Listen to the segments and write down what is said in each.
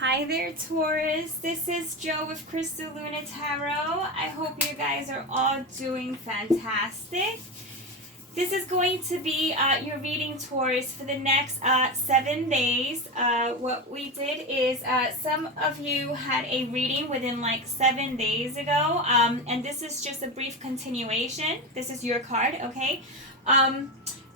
Hi there, Taurus. This is Joe with Crystal Luna Tarot. I hope you guys are all doing fantastic. This is going to be your reading, Taurus, for the next 7 days. What we did is some of you had a reading within like 7 days ago, and this is just a brief continuation. This is your card, okay?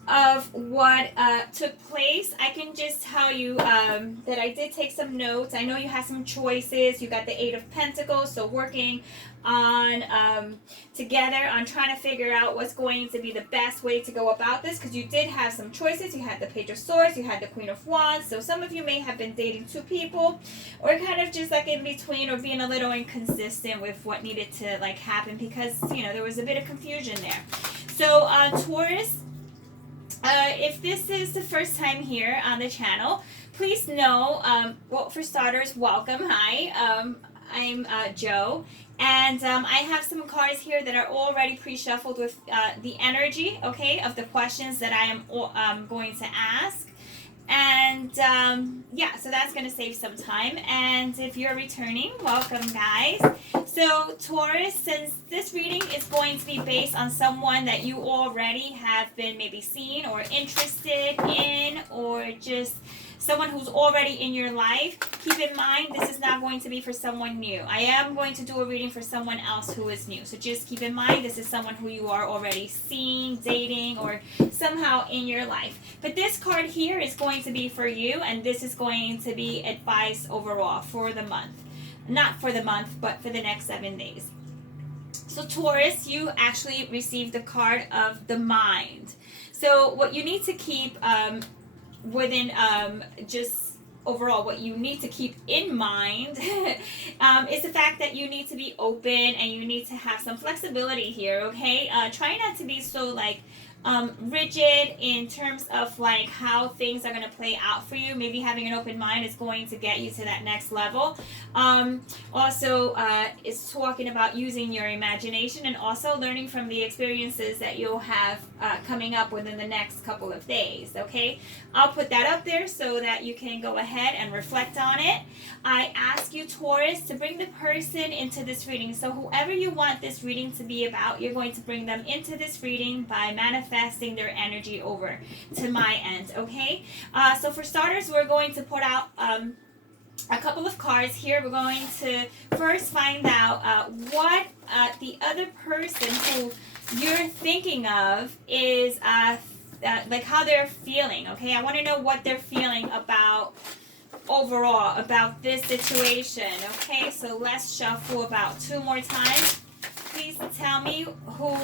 Of what took place. I can just tell you that I did take some notes. I know you had some choices. You got the Eight of Pentacles, so working on together on trying to figure out what's going to be the best way to go about this, because you did have some choices. You had the Page of Swords, you had the Queen of Wands, so some of you may have been dating two people, or kind of just like in between, or being a little inconsistent with what needed to like happen, because you know there was a bit of confusion there. So Taurus, if this is the first time here on the channel, please know, well, for starters, welcome. Hi, I'm Joe, and I have some cards here that are already pre-shuffled with the energy, okay, of the questions that I am going to ask. And yeah, so that's going to save some time. And if you're returning, welcome, guys. So Taurus, since this reading is going to be based on someone that you already have been maybe seen or interested in, or just someone who's already in your life, keep in mind this is not going to be for someone new. I am going to do a reading for someone else who is new. So just keep in mind this is someone who you are already seeing, dating, or somehow in your life. But this card here is going to be for you, and this is going to be advice overall for the month. Not for the month, but for the next 7 days. So Taurus, you actually received the card of the mind. So what you need to keep within just overall what you need to keep in mind is the fact that you need to be open and you need to have some flexibility here, okay? Try not to be so like rigid in terms of like how things are going to play out for you. Maybe having an open mind is going to get you to that next level. Also, it's talking about using your imagination and also learning from the experiences that you'll have coming up within the next couple of days, okay? I'll put that up there so that you can go ahead and reflect on it. I ask you, Taurus, to bring the person into this reading. So whoever you want this reading to be about, you're going to bring them into this reading by manifesting their energy over to my end, okay? So for starters, we're going to put out a couple of cards here. We're going to first find out what the other person who you're thinking of is like how they're feeling, okay? I want to know what they're feeling about overall about this situation, okay? So let's shuffle about 2 more times. Please tell me who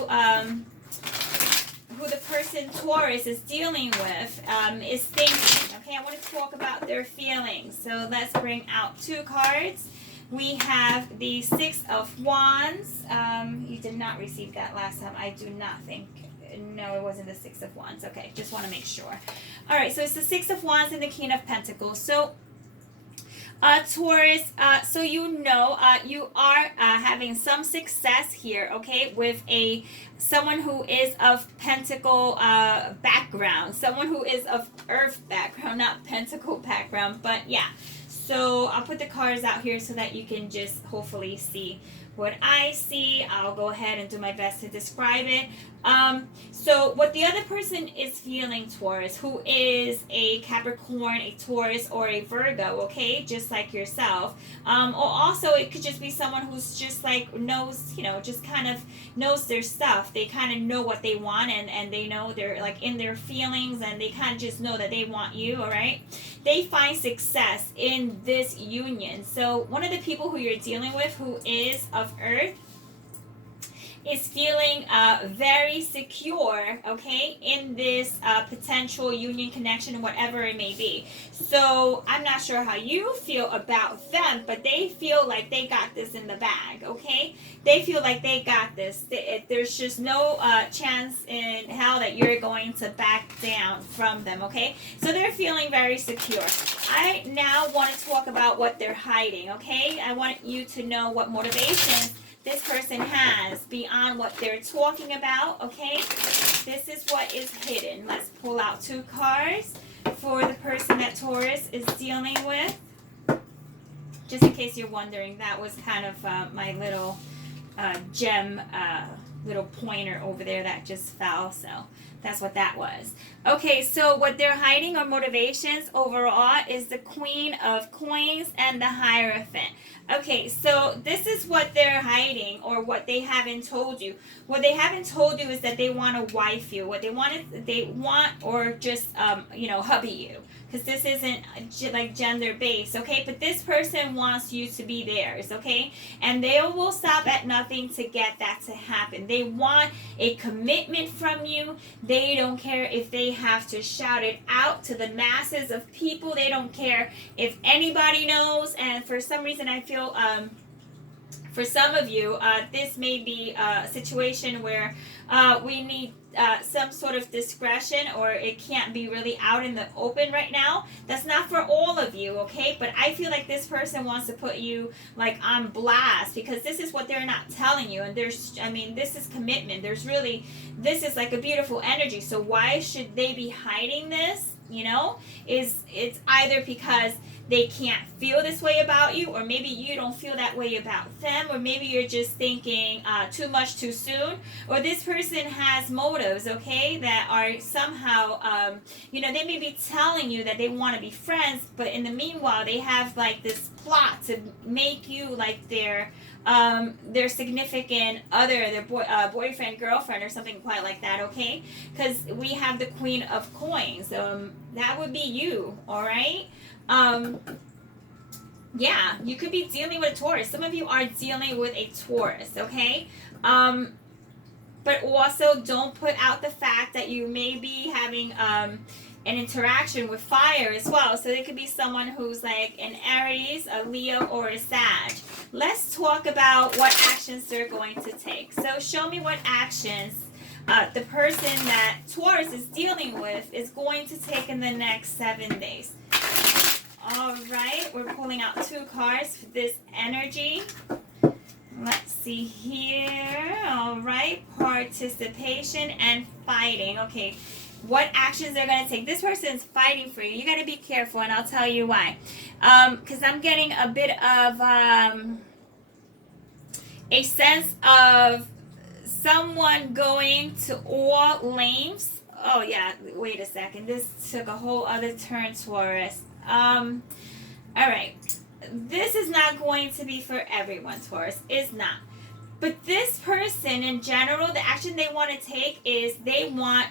the person Taurus is dealing with is thinking, okay? I want to talk about their feelings. So let's bring out 2 cards. We have the Six of Wands. You did not receive that last time, I do not think. No, it wasn't the Six of Wands. Okay, just want to make sure. All right, so it's the Six of Wands and the King of Pentacles. So Taurus, so you know you are having some success here, okay, with someone who is of Pentacle background, someone who is of Earth background, not Pentacle background, but yeah. So I'll put the cards out here so that you can just hopefully see what I see. I'll go ahead and do my best to describe it. So what the other person is feeling, Taurus, who is a Capricorn, a Taurus, or a Virgo, okay, just like yourself. Or also it could just be someone who's just like knows, you know, just kind of knows their stuff. They kind of know what they want, and they know they're like in their feelings, and they kind of just know that they want you, all right? They find success in this union. So one of the people who you're dealing with who is of Earth is feeling very secure, okay, in this potential union connection, whatever it may be. So I'm not sure how you feel about them, but they feel like they got this in the bag, okay? They feel like they got this. There's just no chance in hell that you're going to back down from them, okay? So they're feeling very secure. I now want to talk about what they're hiding, okay? I want you to know what motivations this person has beyond what they're talking about, okay? This is what is hidden. Let's pull out 2 cards for the person that Taurus is dealing with. Just in case you're wondering, that was kind of my little gem, little pointer over there that just fell. So that's what that was. Okay, so what they're hiding or motivations overall is the Queen of Coins and the Hierophant. Okay, so this is what they're hiding or what they haven't told you. What they haven't told you is that they want to wife you. What they want or just hubby you. Because this isn't like gender based, okay? But this person wants you to be theirs, okay? And they will stop at nothing to get that to happen. They want a commitment from you. They don't care if they have to shout it out to the masses of people. They don't care if anybody knows. And for some reason, I feel for some of you, this may be a situation where we need some sort of discretion, or it can't be really out in the open right now. That's not for all of you, okay? But I feel like this person wants to put you like on blast, because this is what they're not telling you. And this is commitment. This is like a beautiful energy. So why should they be hiding this? It's either because they can't feel this way about you, or maybe you don't feel that way about them, or maybe you're just thinking too much too soon, or this person has motives, okay, that are somehow, they may be telling you that they want to be friends, but in the meanwhile, they have like this plot to make you like their significant other, their boyfriend, girlfriend, or something quite like that, okay? Because we have the Queen of Coins. That would be you, all right? You could be dealing with a Taurus. Some of you are dealing with a Taurus, okay? But also don't put out the fact that you may be having an interaction with fire as well. So it could be someone who's like an Aries, a Leo, or a Sag. Let's talk about what actions they're going to take. So show me what actions the person that Taurus is dealing with is going to take in the next 7 days. All right, we're pulling out 2 cards for this energy. Let's see here. All right, participation and fighting. Okay, what actions they're going to take. This person's fighting for you. You got to be careful, and I'll tell you why. Because I'm getting a bit of a sense of someone going to all lengths. Oh, yeah, wait a second. This took a whole other turn, Taurus. All right. This is not going to be for everyone, Taurus. It's not. But this person in general, the action they want to take is they want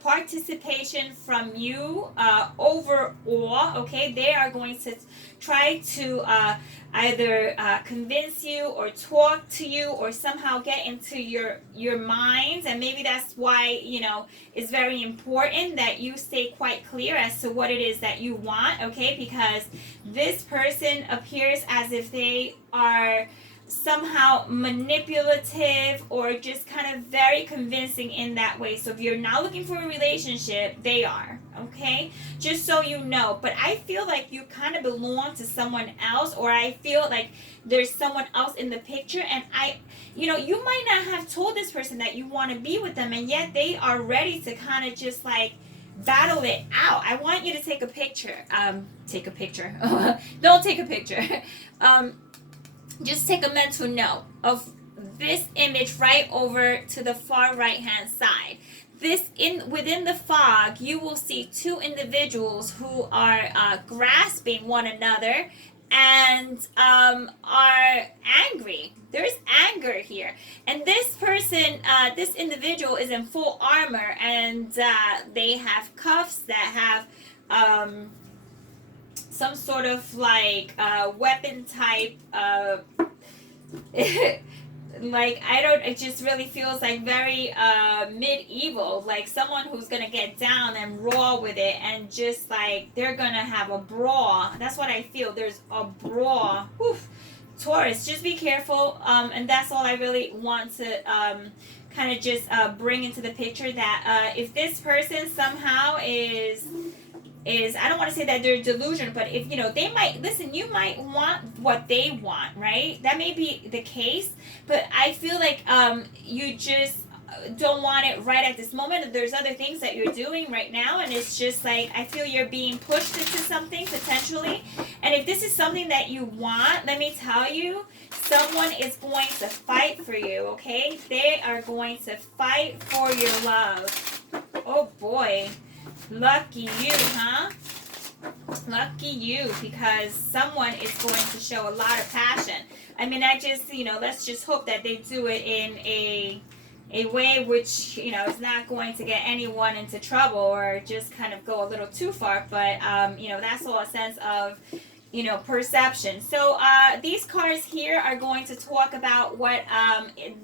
participation from you overall, okay? They are going to try to either convince you or talk to you or somehow get into your minds. And maybe that's why, it's very important that you stay quite clear as to what it is that you want, okay? Because this person appears as if they are somehow manipulative or just kind of very convincing in that way. So if you're not looking for a relationship, they are, okay? Just so you know. But I feel like you kind of belong to someone else, or I feel like there's someone else in the picture, and you might not have told this person that you want to be with them, and yet they are ready to kind of just like battle it out. I want you to take a picture. Take a picture. Don't take a picture. Just take a mental note of this image right over to the far right hand side. Within the fog, you will see 2 individuals who are grasping one another and are angry. There's anger here, and this person, this individual is in full armor, and they have cuffs that have some sort of like weapon type it just really feels like very medieval, like someone who's gonna get down and raw with it, and just like they're gonna have a brawl. That's what I feel. There's a brawl. Whew. Taurus, just be careful, and that's all I really want to kind of just bring into the picture, that if this person somehow is I don't want to say that they're delusional, but if they might listen, you might want what they want, right? That may be the case, but I feel like you just don't want it right at this moment. There's other things that you're doing right now, and it's just like I feel you're being pushed into something potentially, and if this is something that you want, let me tell you, someone is going to fight for you, okay? They are going to fight for your love. Oh boy. Lucky you, huh? Lucky you, because someone is going to show a lot of passion. I mean, let's just hope that they do it in a way which, is not going to get anyone into trouble or just kind of go a little too far. But, that's all a sense of, perception. So these cards here are going to talk about what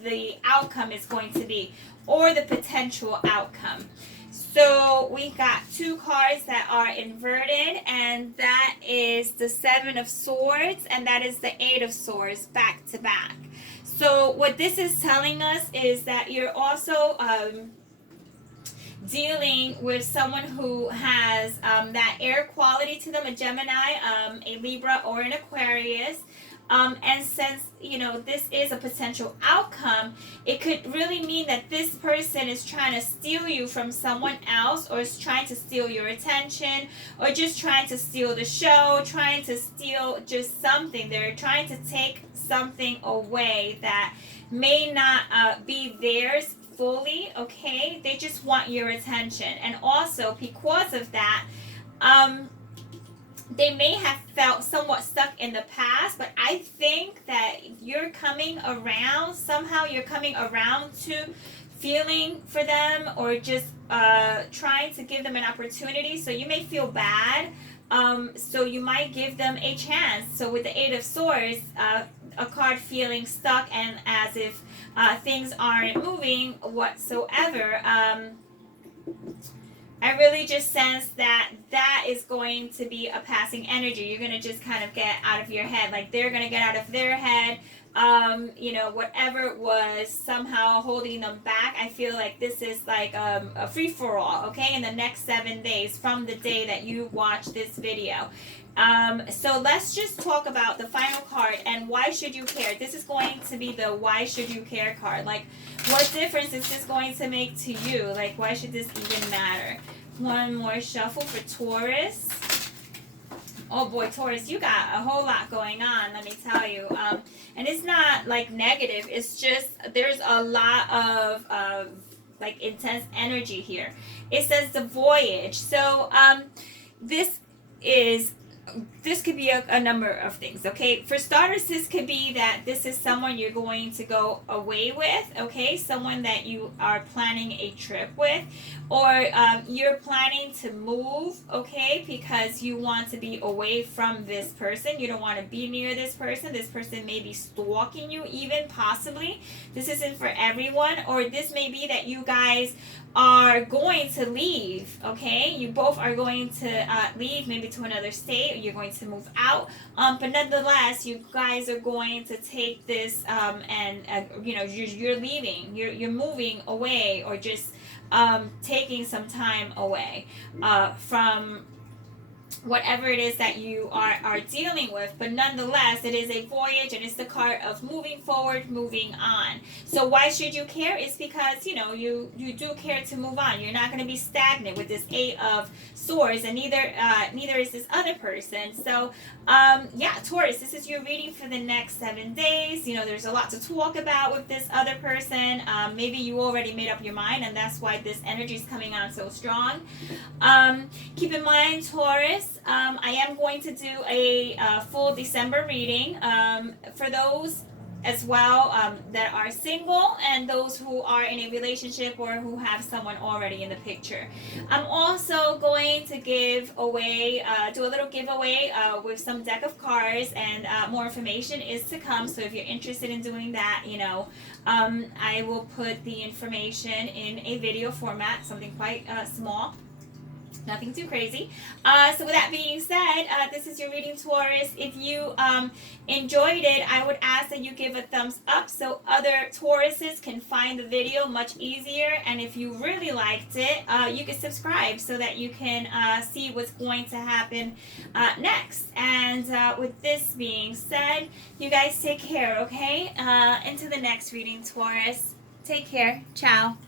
the outcome is going to be, or the potential outcome. So we got two cards that are inverted, and that is the Seven of Swords, and that is the Eight of Swords back to back. So what this is telling us is that you're also dealing with someone who has that air quality to them, a Gemini, a Libra, or an Aquarius. And since, this is a potential outcome, it could really mean that this person is trying to steal you from someone else, or is trying to steal your attention, or just trying to steal the show, trying to steal just something. They're trying to take something away that may not be theirs fully, okay? They just want your attention. And also, because of that, they may have felt somewhat stuck in the past, but I think that you're coming around. Somehow you're coming around to feeling for them, or just trying to give them an opportunity. So you may feel bad. So you might give them a chance. So with the Eight of Swords, a card feeling stuck and as if things aren't moving whatsoever. I really just sense that is going to be a passing energy. You're going to just kind of get out of your head. Like, they're going to get out of their head. Whatever was somehow holding them back. I feel like this is like a free-for-all, okay, in the next 7 days from the day that you watch this video. So let's just talk about the final card, and why should you care? This is going to be the why should you care card. Like, what difference is this going to make to you? Like, why should this even matter? One more shuffle for Taurus. Oh boy, Taurus, you got a whole lot going on, let me tell you. And it's not like negative, it's just there's a lot of like intense energy here. It says the voyage. So this could be a number of things, okay? For starters, this could be that this is someone you're going to go away with, okay? Someone that you are planning a trip with, or you're planning to move, okay? Because you want to be away from this person. You don't want to be near this person. This person may be stalking you even, possibly. This isn't for everyone. Or this may be that you guys are going to leave, okay? You both are going to leave, maybe to another state, or you're going to move out. But nonetheless, you guys are going to take this you're leaving, you're moving away, or just taking some time away from whatever it is that you are dealing with. But nonetheless, it is a voyage, and it's the card of moving forward, moving on. So why should you care? It's because you do care to move on. You're not going to be stagnant with this Eight of Swords, and neither is this other person. So Taurus, this is your reading for the next 7 days. There's a lot to talk about with this other person. Maybe you already made up your mind, and that's why this energy is coming on so strong. Keep in mind, Taurus, I am going to do a full December reading for those as well that are single, and those who are in a relationship or who have someone already in the picture. I'm also going to give away, do a little giveaway with some deck of cards, and more information is to come. So if you're interested in doing that, I will put the information in a video format, something quite small. Nothing too crazy. So with that being said, this is your reading, Taurus. If you enjoyed it, I would ask that you give a thumbs up so other Tauruses can find the video much easier. And if you really liked it, you can subscribe so that you can see what's going to happen next. And with this being said, you guys take care, okay? Into the next reading, Taurus. Take care. Ciao.